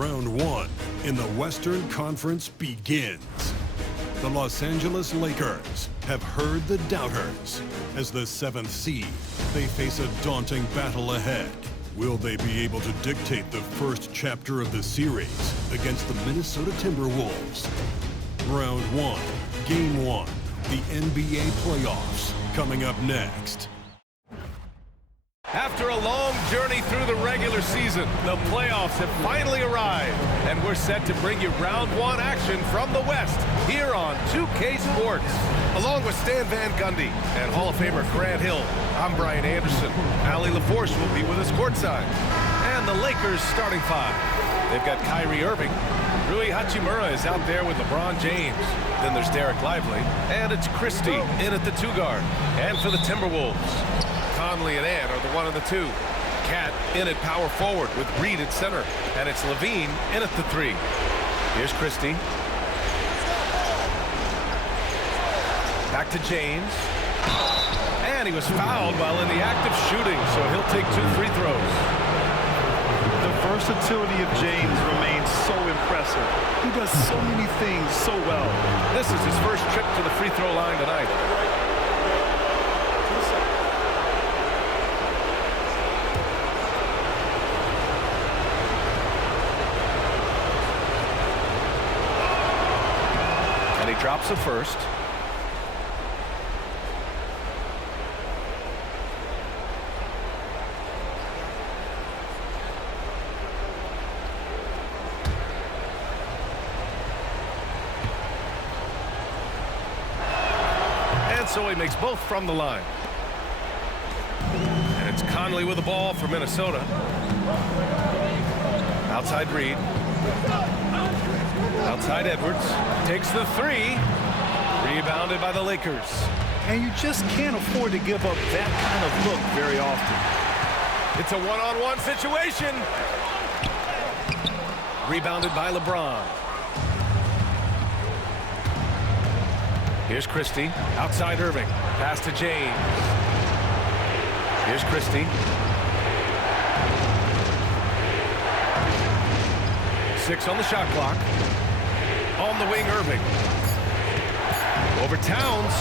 Round 1 in the Western Conference begins. The Los Angeles Lakers have heard the doubters. As the 7th seed, they face a daunting battle ahead. Will they be able to dictate the first chapter of the series against the Minnesota Timberwolves? Round 1, Game 1, the NBA playoffs, coming up next. After a long journey through the regular season, the playoffs have finally arrived, and we're set to bring you round 1 action from the West here on 2K Sports. Along with Stan Van Gundy and Hall of Famer Grant Hill, I'm Brian Anderson. Allie LaForce will be with us courtside. And the Lakers starting 5. They've got Kyrie Irving. Rui Hachimura is out there with LeBron James. Then there's Derek Lively. And it's Christie in at the 2 guard. And for the Timberwolves, Conley and Ant are the 1 and the 2. Cat in at power forward with Reed at center. And it's Levine in at the 3. Here's Christie. Back to James. And he was fouled while in the act of shooting, so he'll take 2 free throws. The versatility of James remains so impressive. He does so many things so well. This is his first trip to the free throw line tonight. And he drops it first. So he makes both from the line. And it's Conley with the ball for Minnesota. Outside Reed. Outside Edwards. Takes the 3. Rebounded by the Lakers. And you just can't afford to give up that kind of look very often. It's a one-on-one situation. Rebounded by LeBron. Here's Christie, outside Irving, pass to James. Here's Christie. 6 on the shot clock. On the wing, Irving. Over Towns.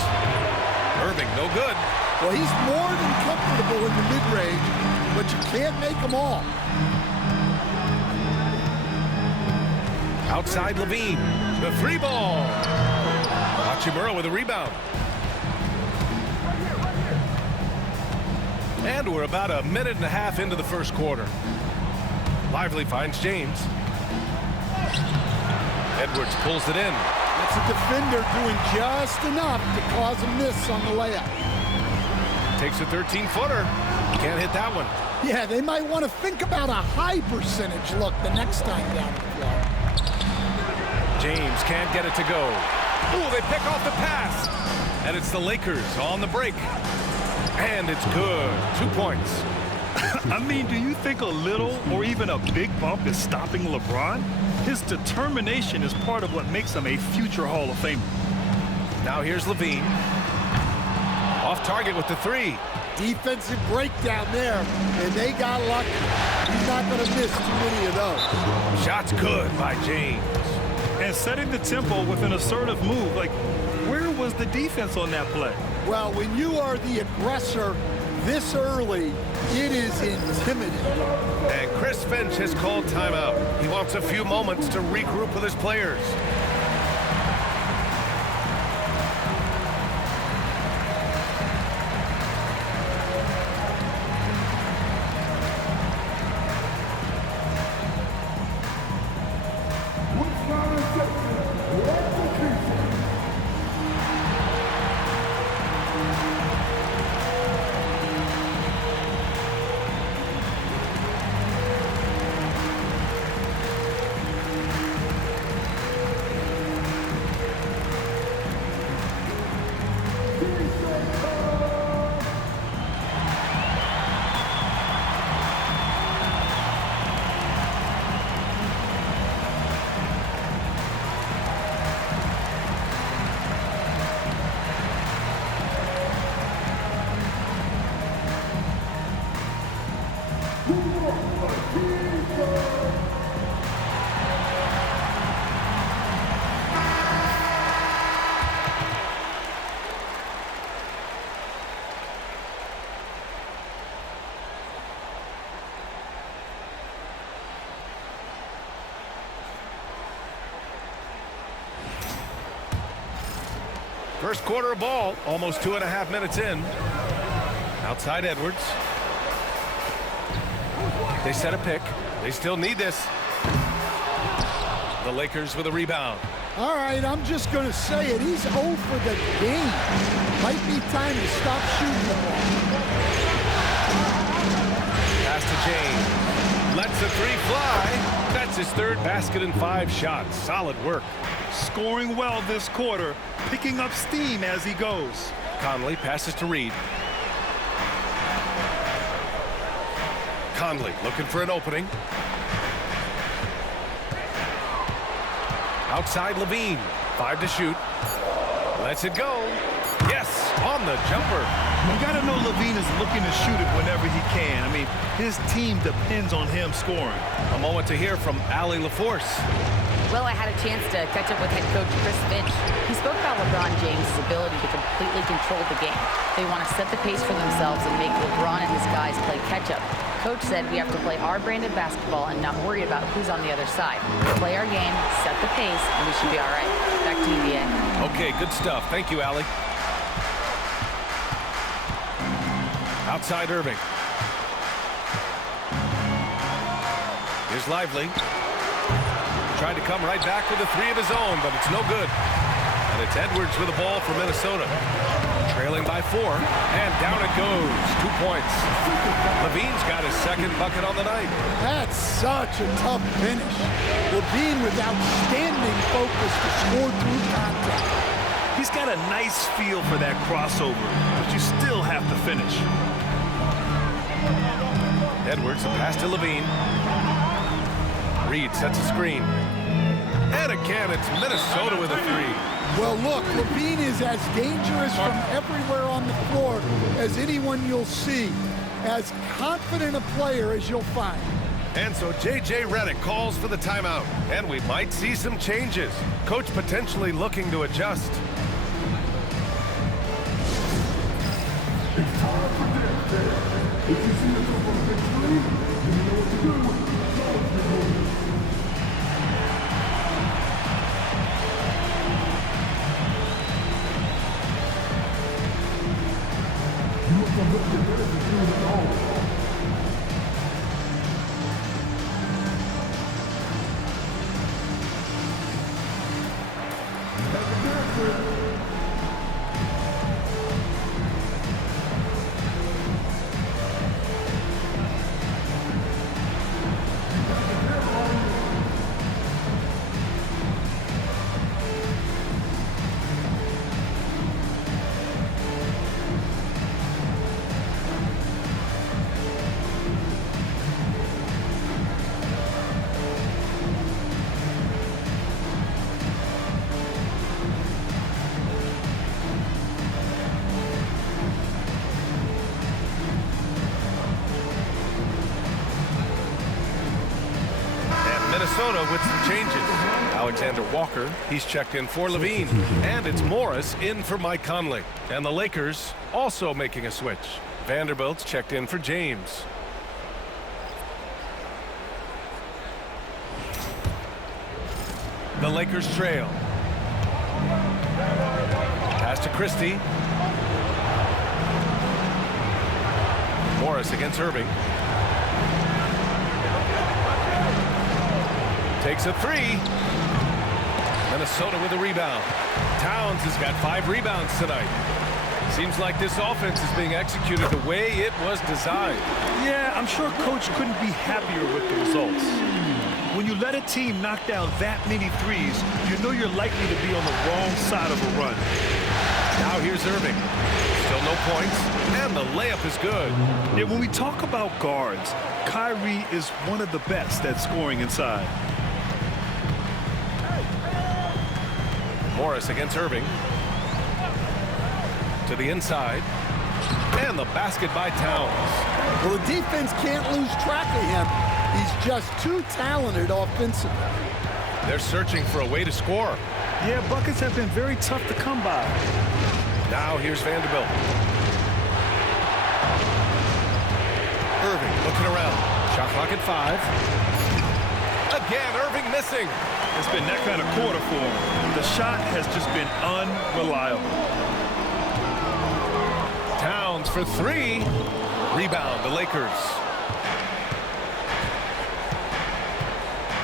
Irving, no good. Well, he's more than comfortable in the mid-range, but you can't make them all. Outside Levine, the 3 ball. Hachimura with a rebound. And we're about a minute and a half into the first quarter. Lively finds James. Edwards pulls it in. It's a defender doing just enough to cause a miss on the layup. Takes a 13-footer. Can't hit that one. Yeah, they might want to think about a high percentage look the next time down the floor. James can't get it to go. Ooh, they pick off the pass. And it's the Lakers on the break. And it's good. 2 points. I mean, do you think a little or even a big bump is stopping LeBron? His determination is part of what makes him a future Hall of Famer. Now here's Levine. Off target with the 3. Defensive breakdown there, and they got lucky. He's not going to miss too many of those. Shot's good by James. And setting the tempo with an assertive move. Like, where was the defense on that play? Well, when you are the aggressor this early, it is intimidating. And Chris Finch has called timeout. He wants a few moments to regroup with his players. First quarter of ball, almost 2.5 minutes in. Outside Edwards. They set a pick. They still need this. The Lakers with a rebound. All right, I'm just going to say it. He's 0 for the game. Might be time to stop shooting the ball. Pass to James. Lets the three fly. That's his third basket in 5 shots. Solid work. Scoring well this quarter, picking up steam as he goes. Conley passes to Reed. Conley looking for an opening. Outside Levine. 5 to shoot. Lets it go. Yes, on the jumper. You got to know Levine is looking to shoot it whenever he can. I mean, his team depends on him scoring. A moment to hear from Allie LaForce. Well, I had a chance to catch up with head coach Chris Finch. He spoke about LeBron James' ability to completely control the game. They want to set the pace for themselves and make LeBron and his guys play catch-up. Coach said we have to play our brand of basketball and not worry about who's on the other side. Play our game, set the pace, and we should be all right. Back to you, VA. Okay, good stuff. Thank you, Allie. Outside Irving. Here's Lively. Tried to come right back with a 3 of his own, but it's no good. And it's Edwards with the ball for Minnesota. Trailing by 4, and down it goes. 2 points. Levine's got his second bucket on the night. That's such a tough finish. Levine with outstanding focus to score through contact. He's got a nice feel for that crossover, but you still have to finish. Edwards, a pass to Levine. Reed sets a screen. And again, it's Minnesota with a 3. Well, look, Levine is as dangerous from everywhere on the floor as anyone you'll see. As confident a player as you'll find. And so J.J. Redick calls for the timeout. And we might see some changes. Coach potentially looking to adjust. Minnesota with some changes. Alexander Walker, he's checked in for Levine. And it's Morris in for Mike Conley. And the Lakers also making a switch. Vanderbilt's checked in for James. The Lakers trail. Pass to Christie. Morris against Irving. Takes a 3. Minnesota with a rebound. Towns has got 5 rebounds tonight. Seems like this offense is being executed the way it was designed. Yeah, I'm sure Coach couldn't be happier with the results. When you let a team knock down that many threes, you know you're likely to be on the wrong side of a run. Now here's Irving. Still no points, and the layup is good. Yeah, when we talk about guards, Kyrie is one of the best at scoring inside. Morris against Irving. To the inside. And the basket by Towns. Well, the defense can't lose track of him. He's just too talented offensively. They're searching for a way to score. Yeah, buckets have been very tough to come by. Now here's Vanderbilt. Irving looking around. Shot clock at 5. Again, Irving missing. It's been that kind of quarter for him. The shot has just been unreliable. Towns for three. Rebound, the Lakers.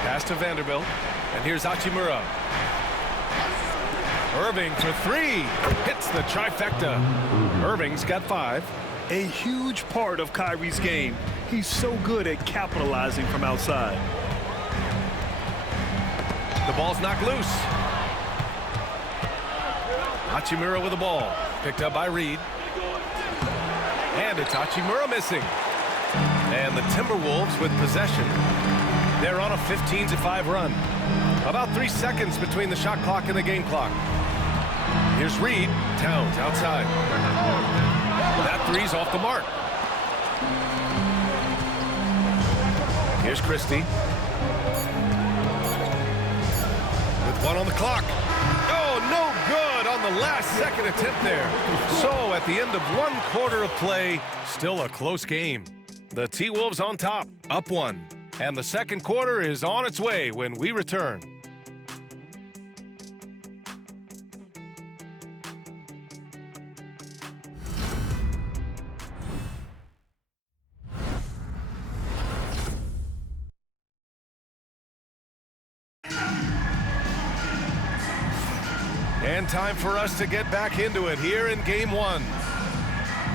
Pass to Vanderbilt. And here's Hachimura. Irving for three. Hits the trifecta. Irving's got 5. A huge part of Kyrie's game. He's so good at capitalizing from outside. The ball's knocked loose. Hachimura with the ball. Picked up by Reed. And it's Hachimura missing. And the Timberwolves with possession. They're on a 15-5 run. About 3 seconds between the shot clock and the game clock. Here's Reed. Towns outside. That three's off the mark. Here's Christie. With 1 on the clock. Oh, no good on the last second attempt there. So at the end of 1 quarter of play, still a close game. The T-Wolves on top, up 1. And the second quarter is on its way when we return. And time for us to get back into it here in Game 1.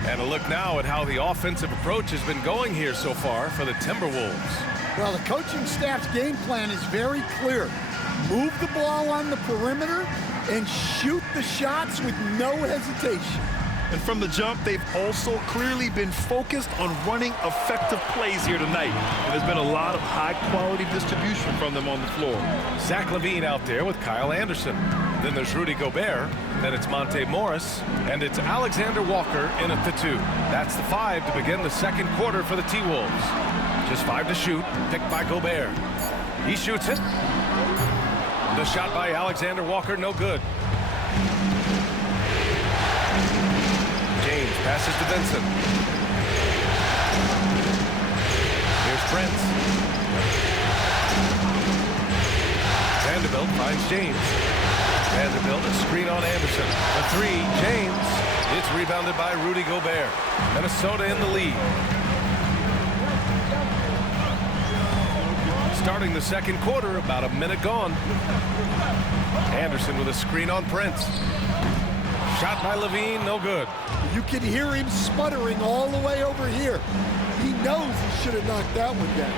And a look now at how the offensive approach has been going here so far for the Timberwolves. Well, the coaching staff's game plan is very clear. Move the ball on the perimeter and shoot the shots with no hesitation. And from the jump, they've also clearly been focused on running effective plays here tonight. And there's been a lot of high-quality distribution from them on the floor. Zach LaVine out there with Kyle Anderson. Then there's Rudy Gobert. Then it's Monte Morris. And it's Alexander Walker in at the 2. That's the 5 to begin the second quarter for the T-Wolves. Just 5 to shoot, picked by Gobert. He shoots it. The shot by Alexander Walker, no good. James passes to Vincent. Here's Prince. Vanderbilt finds James. Vanderbilt, a screen on Anderson. A 3, James. It's rebounded by Rudy Gobert. Minnesota in the lead. Starting the second quarter, about a minute gone. Anderson with a screen on Prince. Shot by LaVine, no good. You can hear him sputtering all the way over here. He knows he should have knocked that one down.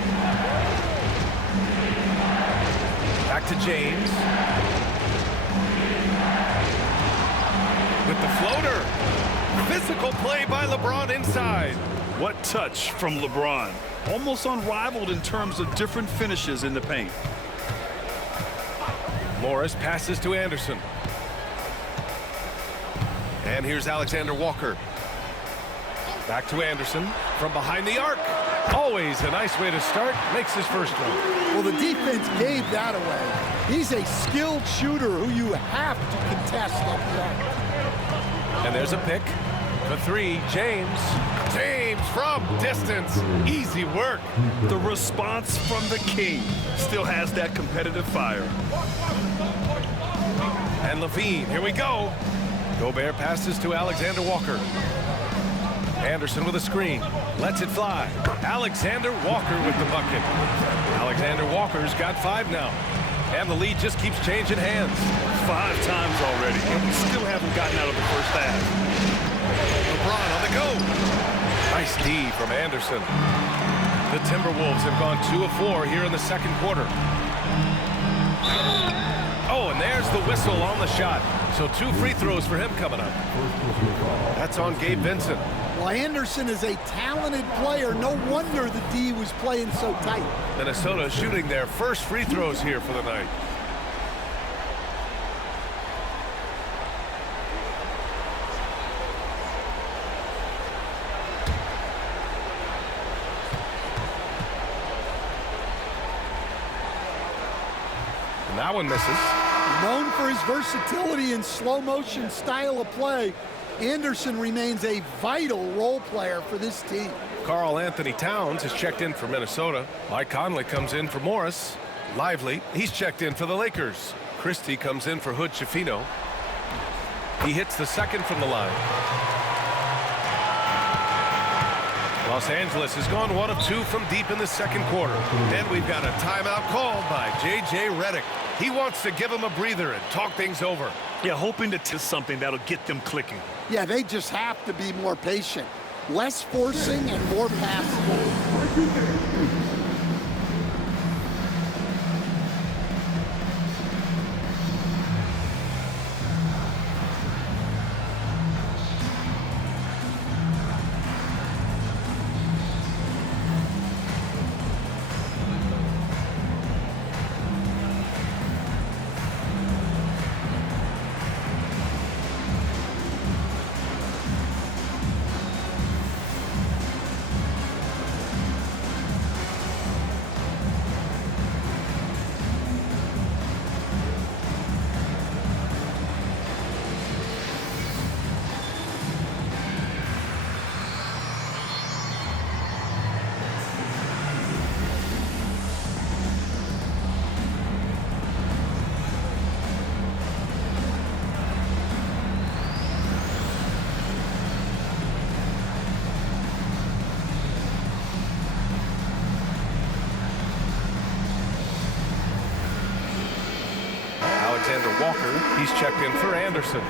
Back to James. With the floater. Physical play by LeBron inside. What touch from LeBron. Almost unrivaled in terms of different finishes in the paint. Morris passes to Anderson. And here's Alexander Walker. Back to Anderson from behind the arc. Always a nice way to start. Makes his first one. Well, the defense gave that away. He's a skilled shooter who you have to contest up front. And there's a pick. The 3, James. James from distance. Easy work. The response from the King still has that competitive fire. And LaVine, here we go. Gobert passes to Alexander Walker. Anderson with a screen. Lets it fly. Alexander Walker with the bucket. Alexander Walker's got 5 now. And the lead just keeps changing hands. 5 times already, and we still haven't gotten out of the first half. LeBron on the go. Nice D from Anderson. The Timberwolves have gone 2 of 4 here in the second quarter. Oh, and there's the whistle on the shot. So 2 free throws for him coming up. That's on Gabe Vincent. Well, Anderson is a talented player. No wonder the D was playing so tight. Minnesota shooting their first free throws here for the night. And that one misses. Known for his versatility and slow-motion style of play, Anderson remains a vital role player for this team. Karl Anthony Towns has checked in for Minnesota. Mike Conley comes in for Morris. Lively, he's checked in for the Lakers. Christie comes in for Hood Schifino. He hits the second from the line. Los Angeles has gone 1 of 2 from deep in the second quarter. And we've got a timeout called by J.J. Redick. He wants to give him a breather and talk things over. Yeah, hoping to test something that'll get them clicking. Yeah, they just have to be more patient. Less forcing and more passing. Alexander Walker, he's checked in for Anderson.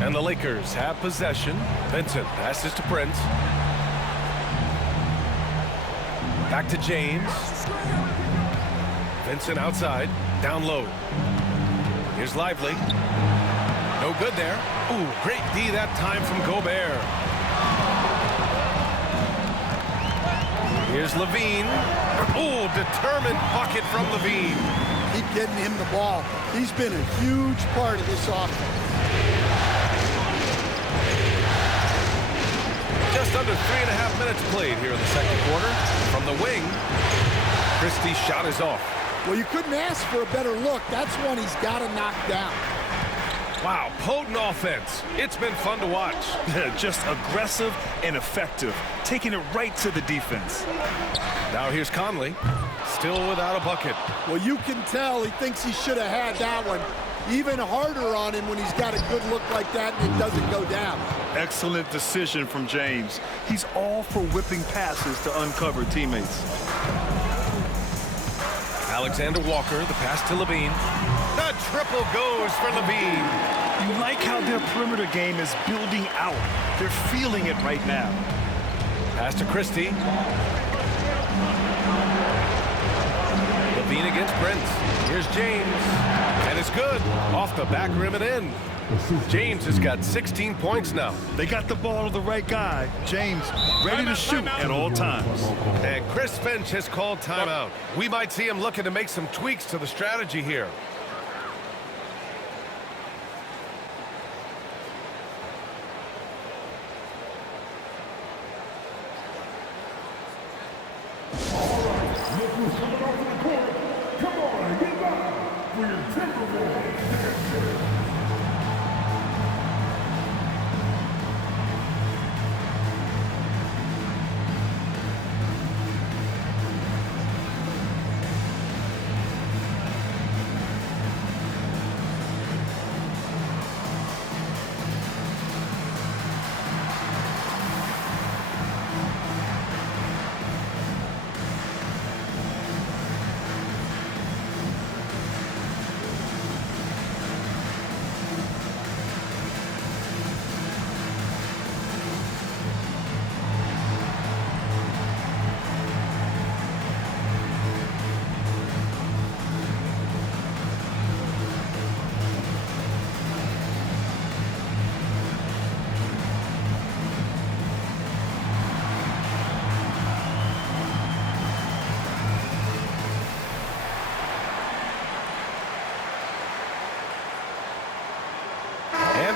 And the Lakers have possession. Vincent passes to Prince. Back to James. Vincent outside. Down low. Here's Lively. No good there. Ooh, great D that time from Gobert. Here's Levine. Ooh, determined bucket from Levine. Keep getting him the ball. He's been a huge part of this offense. Just under 3.5 minutes played here in the second quarter. From the wing, Christie's shot is off. Well, you couldn't ask for a better look. That's one he's got to knock down. Wow, potent offense. It's been fun to watch. Just aggressive and effective, taking it right to the defense. Now here's Conley, still without a bucket. Well, you can tell he thinks he should have had that one. Even harder on him when he's got a good look like that and it doesn't go down. Excellent decision from James. He's all for whipping passes to uncover teammates. Alexander Walker, the pass to Levine. The triple goes for Levine. You like how their perimeter game is building out. They're feeling it right now. Pass to Christie. Levine against Prince. Here's James. And it's good. Off the back rim and in. James has got 16 points now. They got the ball to the right guy. James ready to shoot at all times. And Chris Finch has called timeout. We might see him looking to make some tweaks to the strategy here.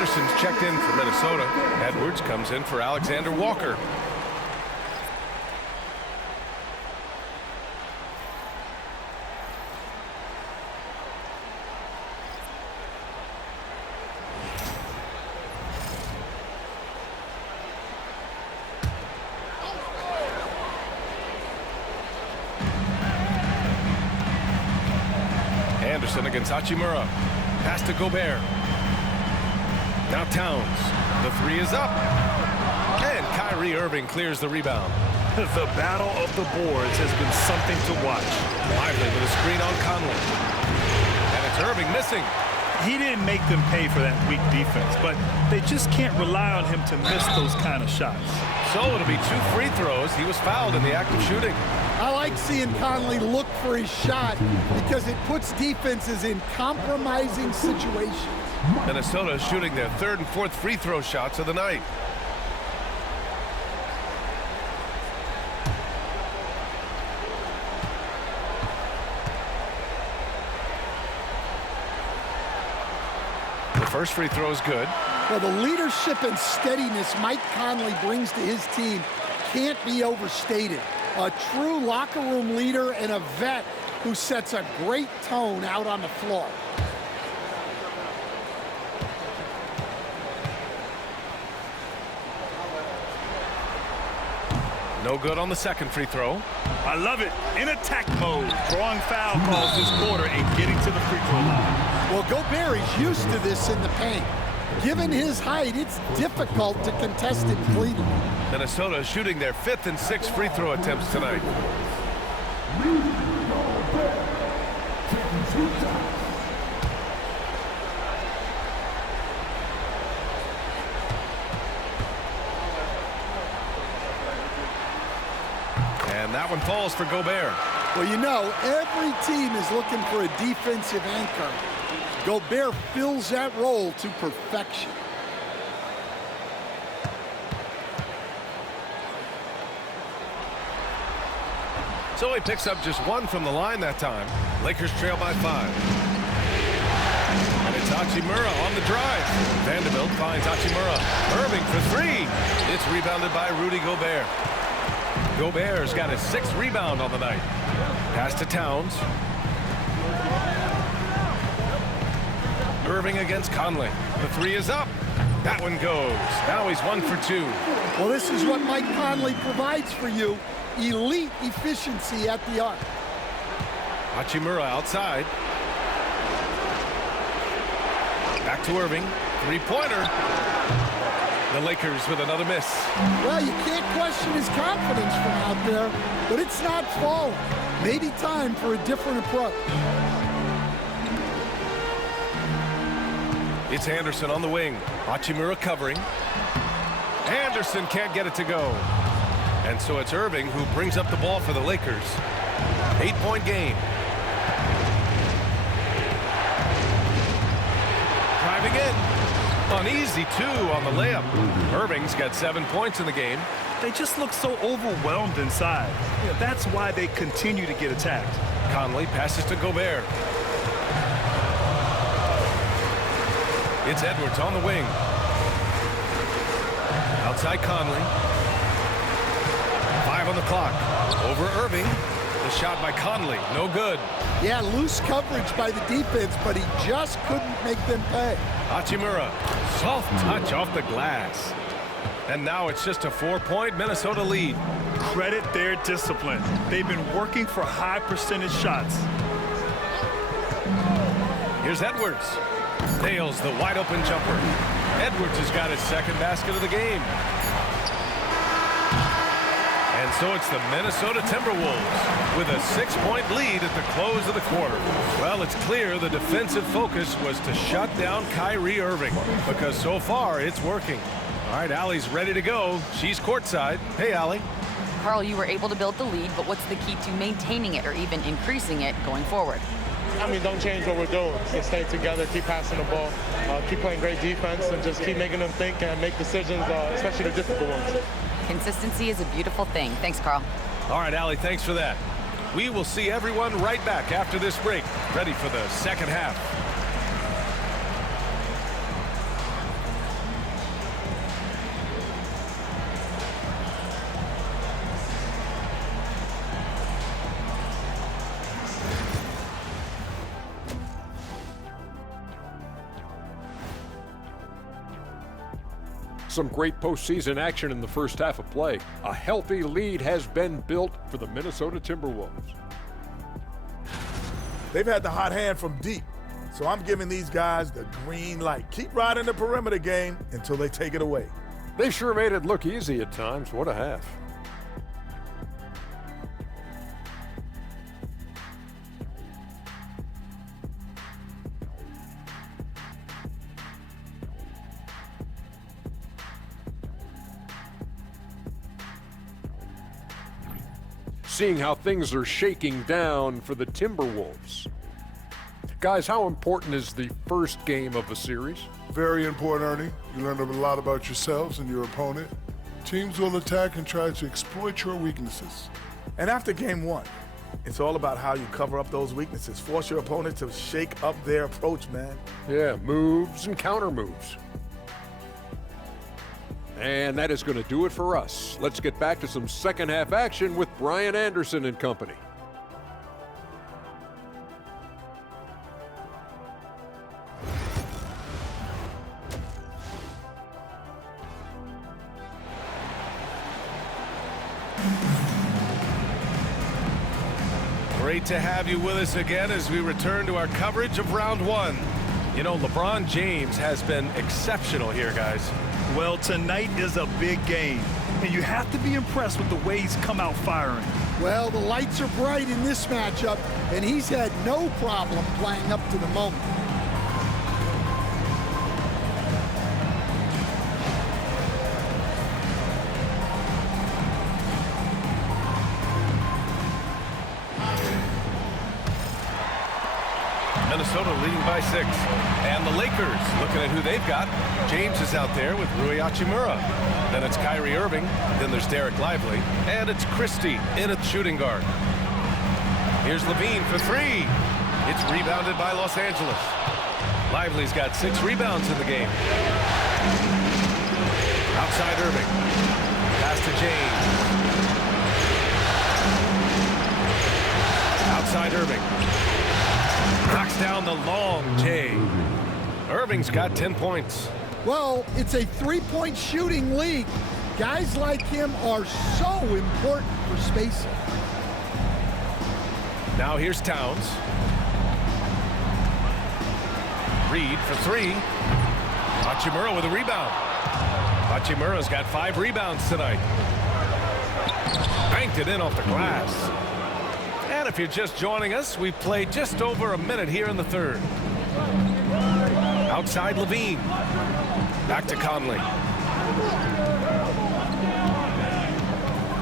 Anderson's checked in for Minnesota. Edwards comes in for Alexander Walker. Anderson against Hachimura. Pass to Gobert. Now Towns. The three is up. And Kyrie Irving clears the rebound. The battle of the boards has been something to watch. Lively with a screen on Conley. And it's Irving missing. He didn't make them pay for that weak defense, but they just can't rely on him to miss those kind of shots. So it'll be 2 free throws. He was fouled in the act of shooting. I like seeing Conley look for his shot because it puts defenses in compromising situations. Minnesota is shooting their 3rd and 4th free throw shots of the night. The first free throw is good. Well, the leadership and steadiness Mike Conley brings to his team can't be overstated. A true locker room leader and a vet who sets a great tone out on the floor. No good on the second free throw. I love it. In attack mode. Drawing foul calls this quarter and getting to the free throw line. Well, Gobert is used to this in the paint. Given his height, it's difficult to contest him cleanly. Minnesota is shooting their 5th and 6th free throw attempts tonight. And that one falls for Gobert. Well, you know, every team is looking for a defensive anchor. Gobert fills that role to perfection. So he picks up just 1 from the line that time. Lakers trail by 5. And it's Hachimura on the drive. Vanderbilt finds Hachimura. Irving for 3. It's rebounded by Rudy Gobert. Gobert's got his 6th rebound on the night. Pass to Towns. Irving against Conley. The 3 is up. That one goes. Now he's 1 for 2. Well, this is what Mike Conley provides for you. Elite efficiency at the arc. Hachimura outside. Back to Irving. 3-pointer. The Lakers with another miss. Well, you can't question his confidence from out there, but it's not falling. Maybe time for a different approach. It's Anderson on the wing. Hachimura covering. Anderson can't get it to go. And so it's Irving who brings up the ball for the Lakers. 8-point game. Driving in. Uneasy 2 on the layup. Irving's got 7 points in the game. They just look so overwhelmed inside. Yeah, that's why they continue to get attacked. Conley passes to Gobert. It's Edwards on the wing. Outside Conley. 5 on the clock. Over Irving. The shot by Conley. No good. Yeah, loose coverage by the defense, but he just couldn't make them pay. Hachimura. Soft touch off the glass. And now it's just a 4-point Minnesota lead. Credit their discipline. They've been working for high percentage shots. Here's Edwards. Nails the wide open jumper. Edwards has got his 2nd basket of the game. And so it's the Minnesota Timberwolves with a 6-point lead at the close of the quarter. Well, it's clear the defensive focus was to shut down Kyrie Irving because so far it's working. All right, Allie's ready to go. She's courtside. Hey, Allie. Carl, you were able to build the lead, but what's the key to maintaining it or even increasing it going forward? I mean, don't change what we're doing. Just stay together, keep passing the ball, keep playing great defense, and just keep making them think and make decisions, especially the difficult ones. Consistency is a beautiful thing. Thanks, Carl. All right, Allie, thanks for that. We will see everyone right back after this break, ready for the second half. some great postseason action in the first half of play. A healthy lead has been built for the Minnesota Timberwolves. They've had the hot hand from deep, so I'm giving these guys the green light. Keep riding the perimeter game until they take it away. They sure made it look easy at times. What a half. Seeing how things are shaking down for the Timberwolves. Guys, how important is the first game of a series? Very important, Ernie. You learn a lot about yourselves and your opponent. Teams will attack and try to exploit your weaknesses. And after game one, it's all about how you cover up those weaknesses. Force your opponent to shake up their approach, man. Yeah, moves and counter moves. And that is going to do it for us. Let's get back to some second half action with Brian Anderson and company. Great to have you with us again as we return to our coverage of round one. You know, LeBron James has been exceptional here, guys. Well, tonight is a big game, and you have to be impressed with the way he's come out firing. Well, the lights are bright in this matchup, and he's had no problem playing up to the moment. Minnesota leading by 6. And the Lakers looking at who they've got. James is out there with Rui Hachimura. Then it's Kyrie Irving. Then there's Derek Lively. And it's Christie in at shooting guard. Here's Levine for 3. It's rebounded by Los Angeles. Lively's got 6 rebounds in the game. Outside Irving. Pass to James. Outside Irving. Knocks down the long J. Irving's got 10 points. Well, it's a three-point shooting league. Guys like him are so important for spacing. Now here's Towns. Reed for 3. Hachimura with a rebound. Hachimura's got 5 rebounds tonight. Banked it in off the glass. And if you're just joining us, we've played just over a minute here in the third. Outside Levine. Back to Conley.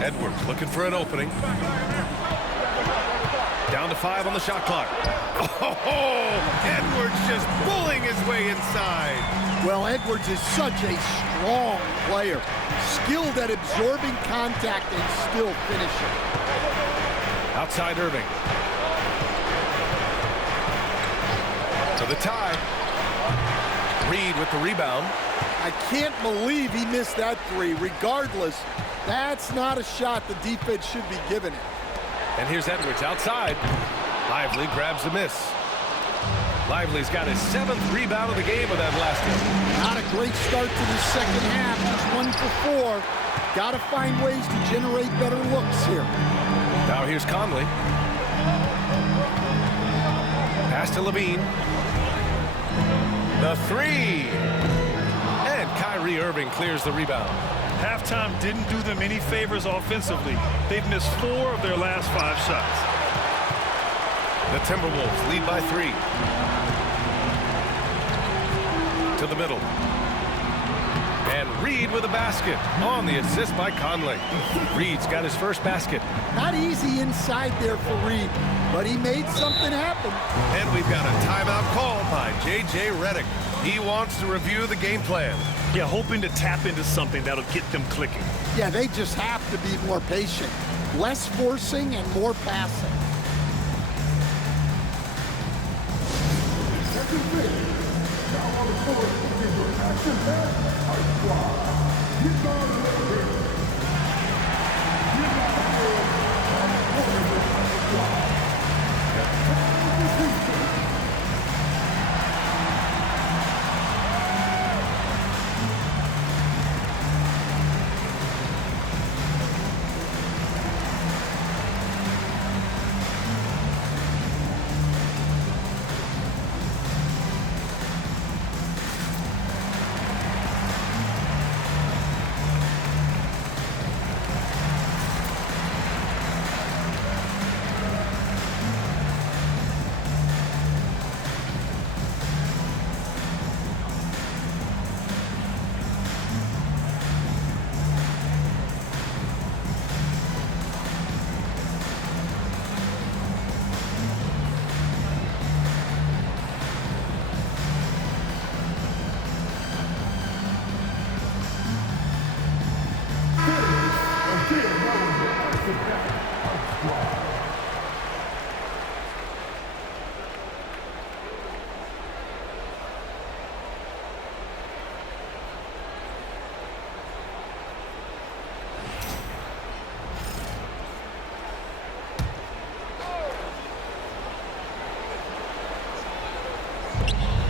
Edwards looking for an opening. Down to 5 on the shot clock. Oh, Edwards just pulling his way inside. Well, Edwards is such a strong player. Skilled at absorbing contact and still finishing. Outside Irving. To the tie. Reed with the rebound. I can't believe he missed that 3. Regardless, that's not a shot the defense should be giving it. And here's Edwards outside. Lively grabs the miss. Lively's got his 7th rebound of the game with that last one. Not a great start to the second half. Just 1 for 4. Got to find ways to generate better looks here. Now here's Conley. Pass to Levine. The 3. And Kyrie Irving clears the rebound. Halftime didn't do them any favors offensively. They've missed 4 of their last 5 shots. The Timberwolves lead by 3. To the middle. And Reed with a basket on the assist by Conley. Reed's got his first basket. Not easy inside there for Reed, but he made something happen. And we've got a timeout call by J.J. Redick. He wants to review the game plan. Yeah, hoping to tap into something that'll get them clicking. Yeah, they just have to be more patient. Less forcing and more passing.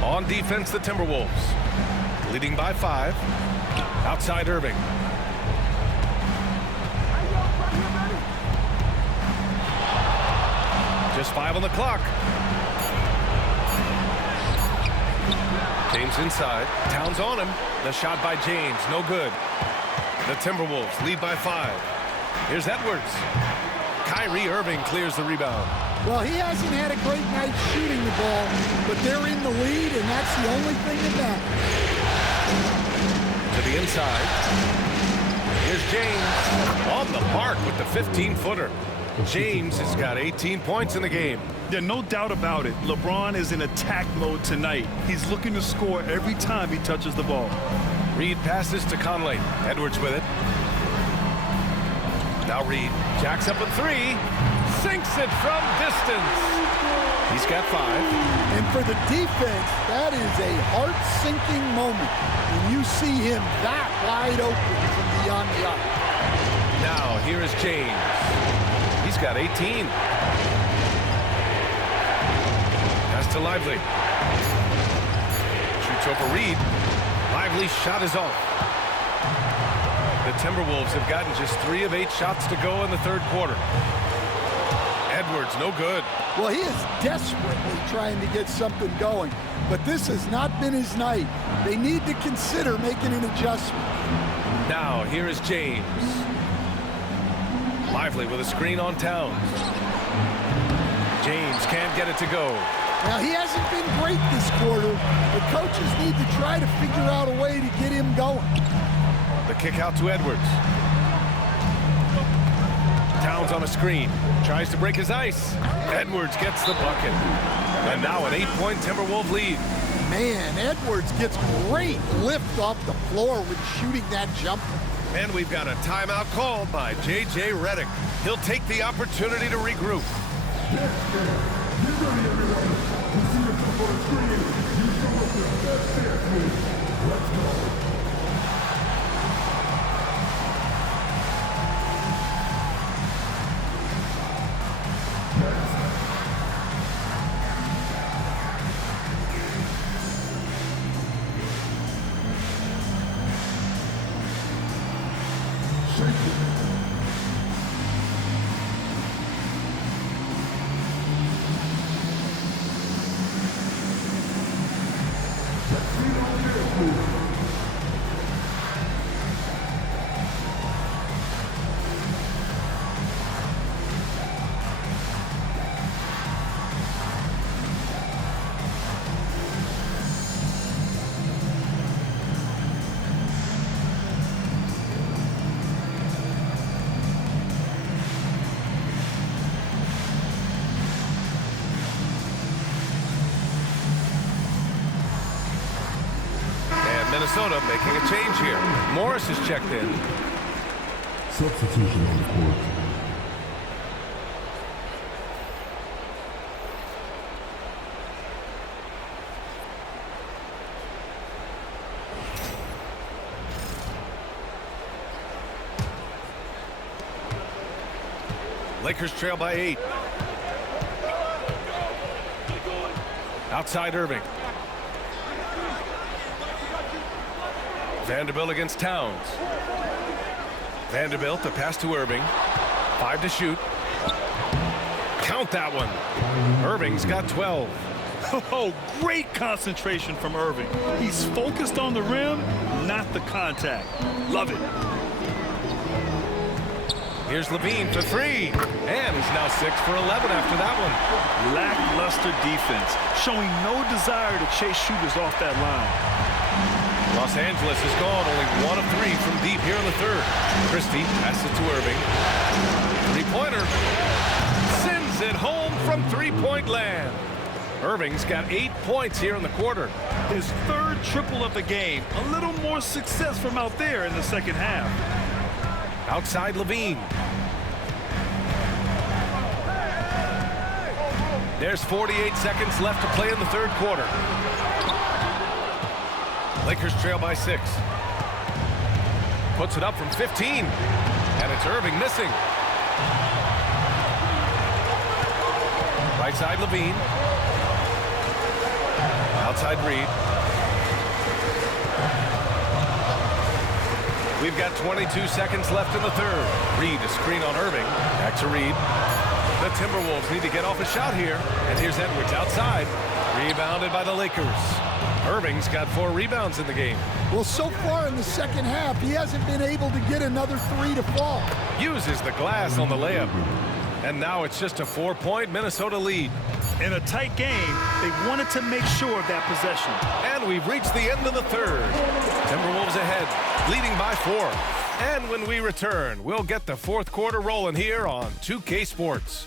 On defense, the Timberwolves. Leading by 5. Outside Irving. Just 5 on the clock. James inside. Towns on him. The shot by James. No good. The Timberwolves lead by 5. Here's Edwards. Kyrie Irving clears the rebound. Well, he hasn't had a great night shooting the ball, but they're in the lead, and that's the only thing that matters. To the inside. Here's James. On the mark with the 15-footer. James has got 18 points in the game. There's no doubt about it. LeBron is in attack mode tonight. He's looking to score every time he touches the ball. Reed passes to Conley. Edwards with it. Now Reed jacks up a 3. Sinks it from distance. He's got 5. And for the defense, that is a heart-sinking moment when you see him that wide open from beyond the arc. Now here is James. He's got 18. Pass to Lively. Shoots over Reed. Lively's shot is off. The Timberwolves have gotten just 3 of 8 shots to go in the third quarter. Edwards, no good. Well, he is desperately trying to get something going, but this has not been his night. They need to consider making an adjustment. Now here is James. Lively with a screen on Towns. James can't get it to go. Now, he hasn't been great this quarter, but coaches need to try to figure out a way to get him going. The kick out to Edwards. Towns on a screen. Tries to break his ice. Edwards gets the bucket. And now an 8-point Timberwolves lead. Man, Edwards gets great lift off the floor when shooting that jumper. And we've got a timeout called by J.J. Redick. He'll take the opportunity to regroup. Minnesota making a change here. Morris is checked in. Substitution on the court. Lakers trail by 8. Outside Irving. Vanderbilt against Towns. Vanderbilt, the pass to Irving. 5 to shoot. Count that one. Irving's got 12. Oh, great concentration from Irving. He's focused on the rim, not the contact. Love it. Here's Levine for 3. And he's now 6 for 11 after that one. Lackluster defense, showing no desire to chase shooters off that line. Los Angeles has gone only 1 of 3 from deep here in the third. Christie passes to Irving. 3-pointer. Sends it home from 3-point land. Irving's got 8 points here in the quarter. His third triple of the game. A little more success from out there in the second half. Outside Levine. There's 48 seconds left to play in the third quarter. Lakers trail by 6. Puts it up from 15. And it's Irving missing. Right side Levine. Outside Reed. We've got 22 seconds left in the third. Reed, a screen on Irving. Back to Reed. The Timberwolves need to get off a shot here. And here's Edwards outside. Rebounded by the Lakers. Irving's got 4 rebounds in the game. Well, so far in the second half, he hasn't been able to get another 3 to fall. Uses the glass on the layup. And now it's just a 4-point Minnesota lead. In a tight game, they wanted to make sure of that possession. And we've reached the end of the third. Timberwolves ahead, leading by 4. And when we return, we'll get the fourth quarter rolling here on 2K Sports.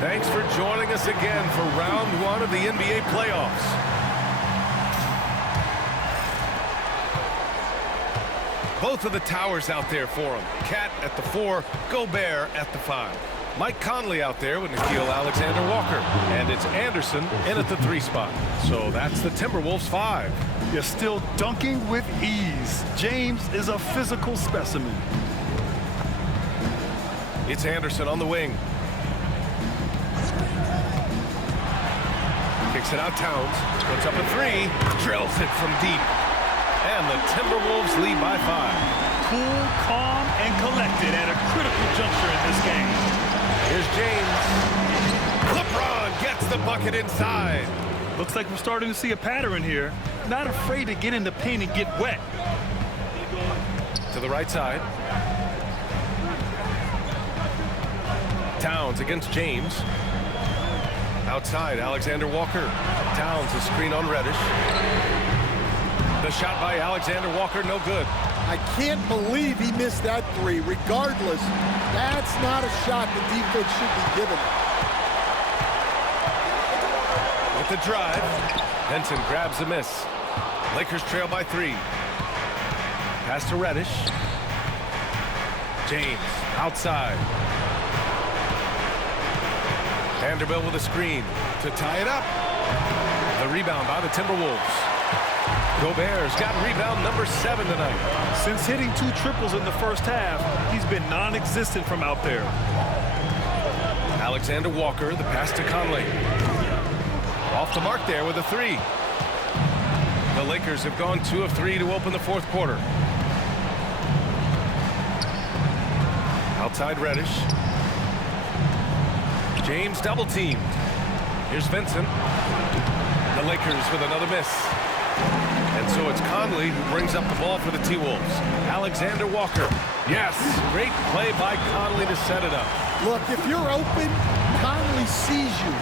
Thanks for joining us again for round 1 of the NBA playoffs. Both of the towers out there for him. Cat at the 4, Gobert at the 5. Mike Conley out there with Nickeil Alexander-Walker. And it's Anderson in at the 3 spot. So that's the Timberwolves 5. You're still dunking with ease. James is a physical specimen. It's Anderson on the wing. Kicks it out Towns. Puts up a 3. Drills it from deep. And the Timberwolves lead by 5. Cool, calm, and collected at a critical juncture in this game. Here's James. LeBron gets the bucket inside. Looks like we're starting to see a pattern here. Not afraid to get in the paint and get wet. To the right side. Towns against James. Outside, Alexander Walker. Towns, a screen on Reddish. The shot by Alexander Walker, no good. I can't believe he missed that 3. Regardless, that's not a shot the defense should be giving. With the drive, Benson grabs a miss. Lakers trail by 3. Pass to Reddish. James, outside. Vanderbilt with a screen to tie it up. The rebound by the Timberwolves. Gobert's got rebound number 7 tonight. Since hitting 2 triples in the first half, he's been non-existent from out there. Alexander Walker, the pass to Conley. Off the mark there with a 3. The Lakers have gone 2 of 3 to open the fourth quarter. Outside Reddish. James double teamed. Here's Vincent. The Lakers with another miss. And so it's Conley who brings up the ball for the T-Wolves. Alexander Walker. Yes, great play by Conley to set it up. Look, if you're open, Conley sees you.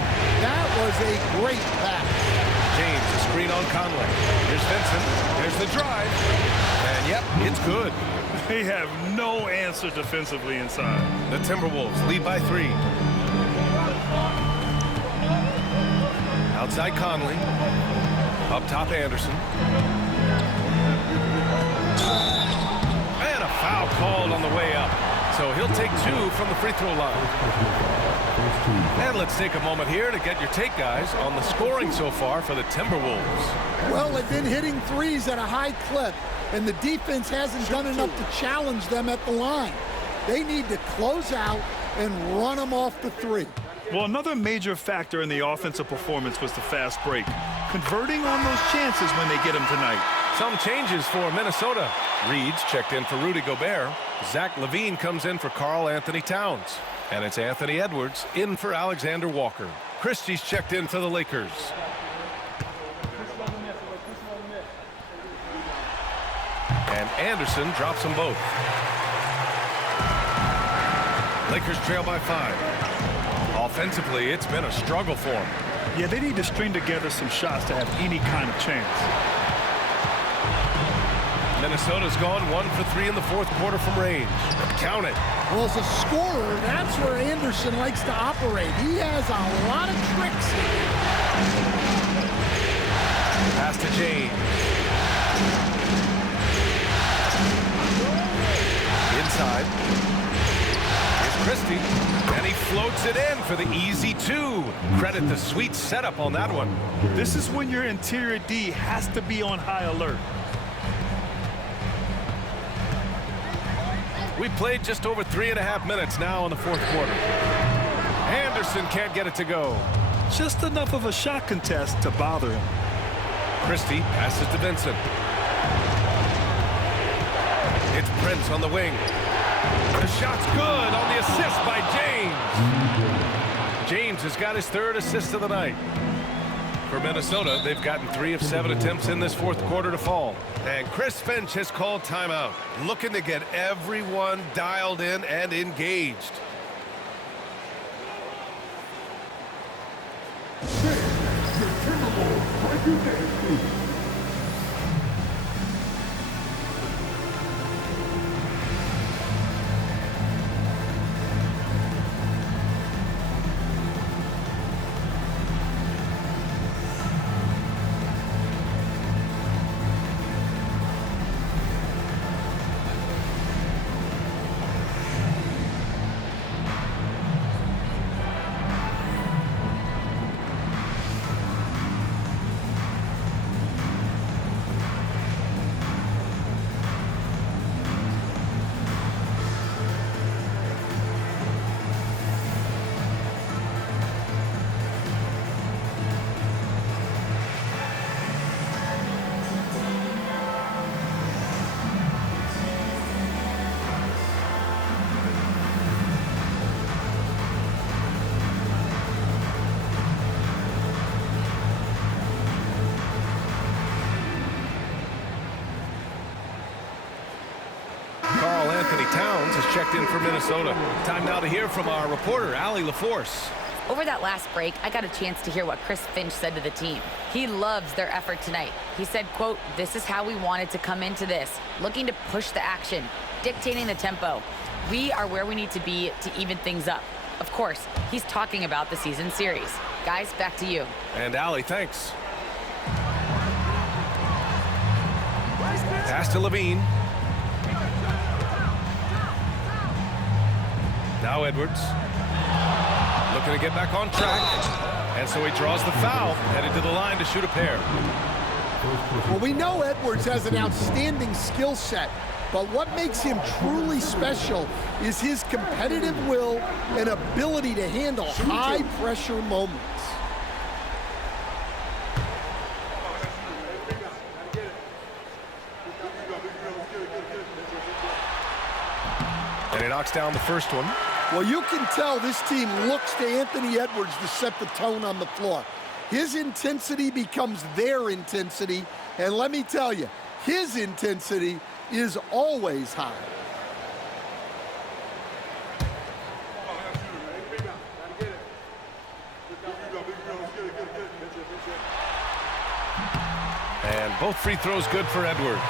That was a great pass. James, a screen on Conley. Here's Vincent. There's the drive. And yep, it's good. They have no answer defensively inside. The Timberwolves lead by 3. Outside Conley. Up top Anderson. And a foul called on the way up. So he'll take 2 from the free throw line. And let's take a moment here to get your take, guys, on the scoring so far for the Timberwolves. Well, they've been hitting 3s at a high clip, and the defense hasn't done enough to challenge them at the line. They need to close out and run them off the 3. Well, another major factor in the offensive performance was the fast break. Converting on those chances when they get them tonight. Some changes for Minnesota. Reed's checked in for Rudy Gobert. Zach LaVine comes in for Karl Anthony Towns. And it's Anthony Edwards in for Alexander Walker. Christie's checked in for the Lakers. And Anderson drops them both. Lakers trail by 5. Offensively, it's been a struggle for them. Yeah, they need to string together some shots to have any kind of chance. Minnesota's gone 1 for 3 in the fourth quarter from range. Count it. Well, as a scorer, that's where Anderson likes to operate. He has a lot of tricks here. Pass to James. Inside. Here's Christie. And he floats it in for the easy 2. Credit the sweet setup on that one. This is when your interior D has to be on high alert. We played just over 3.5 minutes now in the fourth quarter. Anderson can't get it to go. Just enough of a shot contest to bother him. Christie passes to Vincent. It's Prince on the wing. The shot's good on the assist by James. James has got his 3rd assist of the night. For Minnesota, they've gotten 3 of 7 attempts in this fourth quarter to fall. And Chris Finch has called timeout, looking to get everyone dialed in and engaged. Towns has checked in for Minnesota. Time now to hear from our reporter, Allie LaForce. Over that last break, I got a chance to hear what Chris Finch said to the team. He loves their effort tonight. He said, quote, "This is how we wanted to come into this, looking to push the action, dictating the tempo. We are where we need to be to even things up." Of course, he's talking about the season series. Guys, back to you. And Allie, thanks. Pass to Levine. Now Edwards. Looking to get back on track. And so he draws the foul, headed to the line to shoot a pair. Well, we know Edwards has an outstanding skill set, but what makes him truly special is his competitive will and ability to handle high-pressure moments. And he knocks down the first one. Well, you can tell this team looks to Anthony Edwards to set the tone on the floor. His intensity becomes their intensity, and let me tell you, his intensity is always high. And both free throws good for Edwards.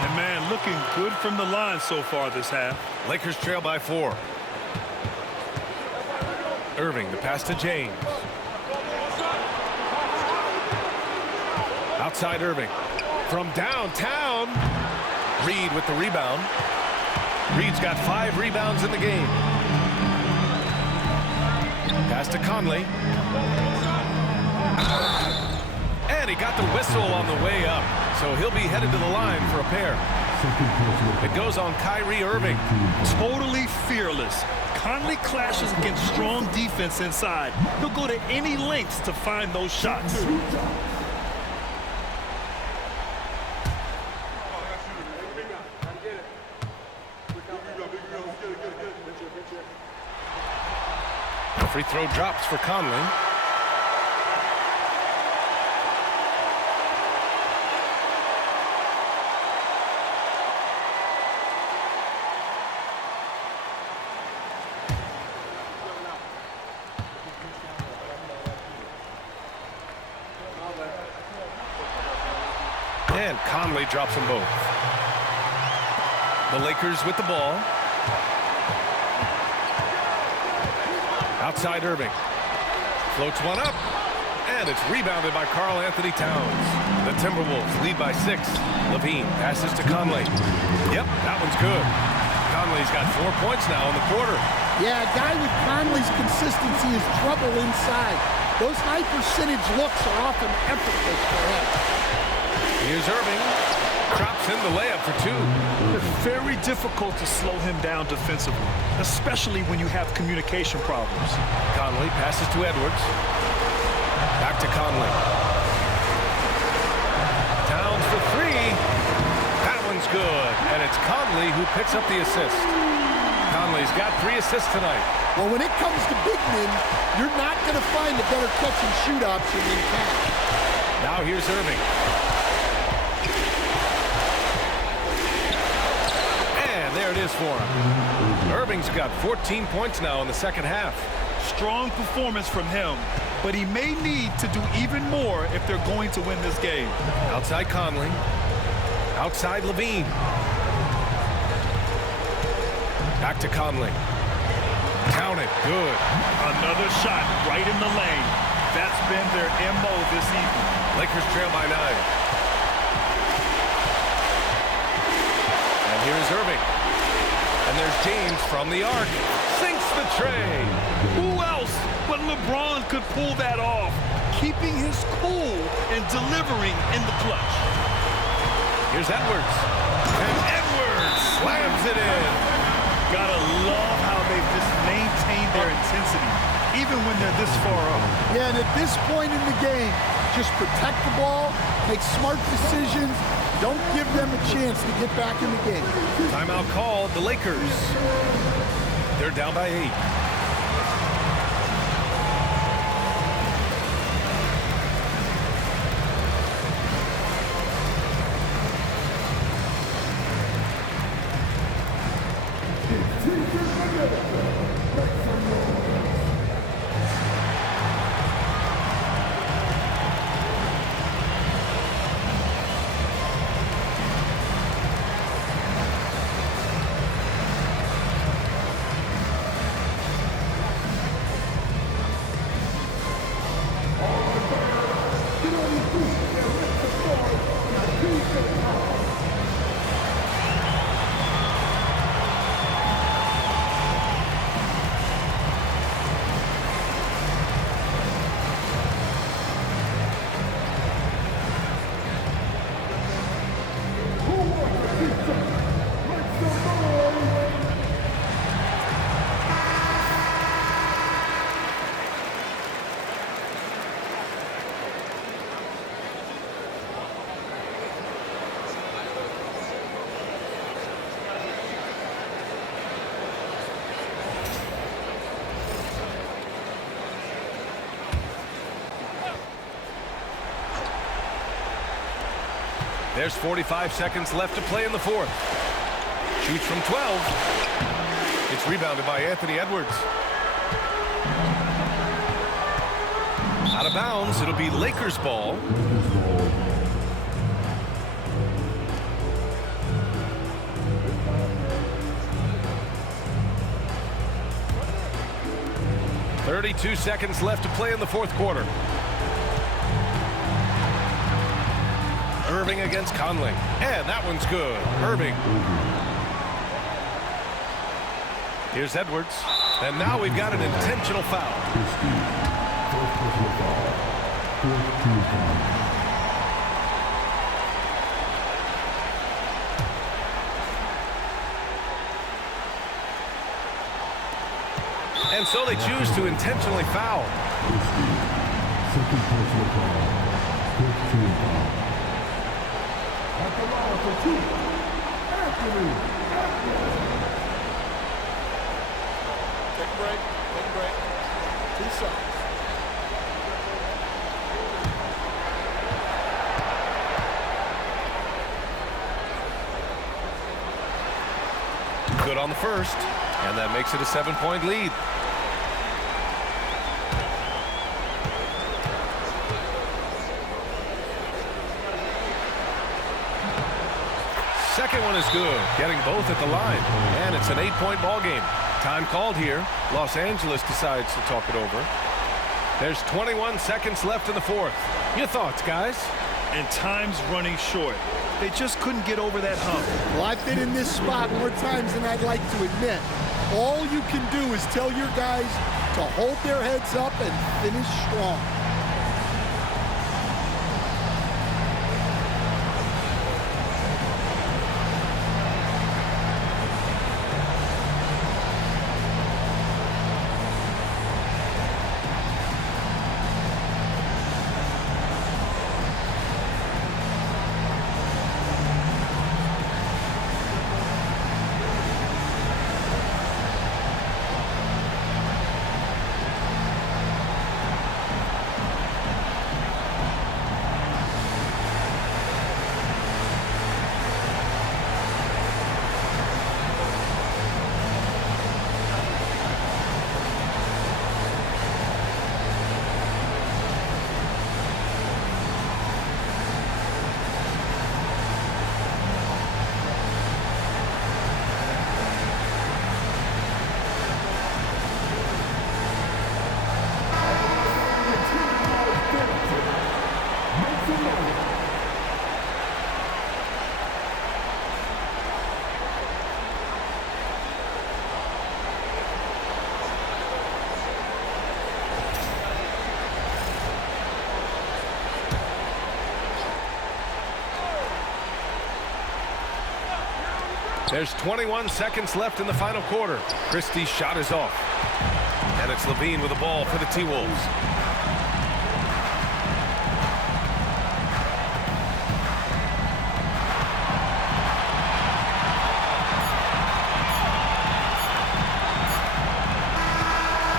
And man, looking good from the line so far this half. Lakers trail by 4. Irving, the pass to James. Outside Irving. From downtown. Reed with the rebound. Reed's got 5 rebounds in the game. Pass to Conley. And he got the whistle on the way up. So he'll be headed to the line for a pair. It goes on Kyrie Irving. Totally fearless. Conley clashes against strong defense inside. He'll go to any lengths to find those shots. The free throw drops for Conley. And Conley drops them both. The Lakers with the ball. Outside Irving. Floats one up. And it's rebounded by Karl Anthony Towns. The Timberwolves lead by 6. Levine passes to Conley. Yep, that one's good. Conley Conley's got 4 points now in the quarter. Yeah, a guy with Conley's consistency is trouble inside. Those high percentage looks are often effortless for him. Here's Irving. Drops in the layup for 2. It's very difficult to slow him down defensively, especially when you have communication problems. Conley passes to Edwards. Back to Conley. Towns for 3. That one's good. And it's Conley who picks up the assist. Conley's got 3 assists tonight. Well, when it comes to big men, you're not going to find a better catch-and-shoot option than Cat. Now here's Irving. And there it is for him. Irving's got 14 points now in the second half. Strong performance from him, but he may need to do even more if they're going to win this game. Outside Conley. Outside Levine. Back to Conley. Count it. Good. Another shot right in the lane. That's been their MO this evening. Lakers trail by 9. And here's Irving. And there's James from the arc. Sinks the tray. Who else but LeBron could pull that off? Keeping his cool and delivering in the clutch. Here's Edwards. And Edwards slams it in. Gotta love how they've just maintained their intensity, even when they're this far up. Yeah, and at this point in the game, just protect the ball, make smart decisions, don't give them a chance to get back in the game. Timeout called, the Lakers. They're down by 8. There's 45 seconds left to play in the fourth. Shoots from 12. It's rebounded by Anthony Edwards. Out of bounds, it'll be Lakers ball. .32 seconds left to play in the fourth quarter. Irving against Conley. And that one's good. Irving. Here's Edwards. And now we've got an intentional foul. And so they choose to intentionally foul. Take a break. 2 seconds. Good on the first, and that makes it a 7-point lead. Second one is good, getting both at the line, and it's an 8-point ball game. Time called here. Los Angeles decides to talk it over. There's 21 seconds left in the fourth. Your thoughts, guys? And time's running short. They just couldn't get over that hump. Well, I've been in this spot more times than I'd like to admit. All you can do is tell your guys to hold their heads up and finish strong. There's 21 seconds left in the final quarter. Christie's shot is off. And it's Levine with the ball for the T-Wolves.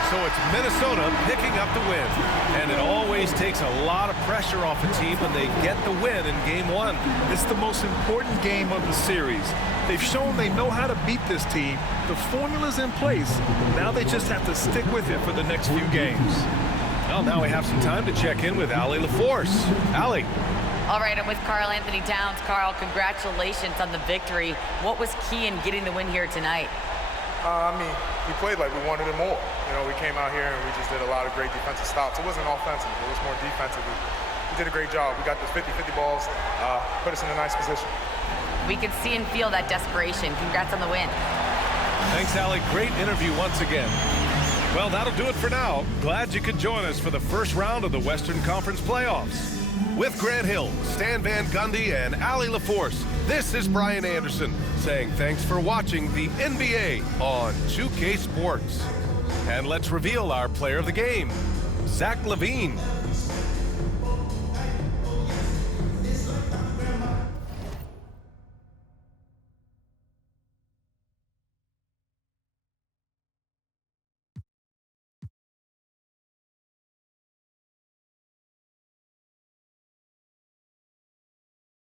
So it's Minnesota picking up the win. And it always takes a lot of pressure off a team when they get the win in Game 1. It's the most important game of the series. They've shown they know how to beat this team. The formula's in place. Now they just have to stick with it for the next few games. Well, now we have some time to check in with Allie LaForce. Allie. All right, I'm with Karl Anthony Towns. Karl, congratulations on the victory. What was key in getting the win here tonight? I mean, we played like we wanted it more. You know, we came out here and we just did a lot of great defensive stops. It wasn't offensive, it was more defensive. We did a great job. We got those 50-50 balls, put us in a nice position. We can see and feel that desperation. Congrats on the win. Thanks, Allie. Great interview once again. Well, that'll do it for now. Glad you could join us for the first round of the Western Conference playoffs. With Grant Hill, Stan Van Gundy, and Allie LaForce, this is Brian Anderson saying thanks for watching the NBA on 2K Sports. And let's reveal our player of the game, Zach LaVine.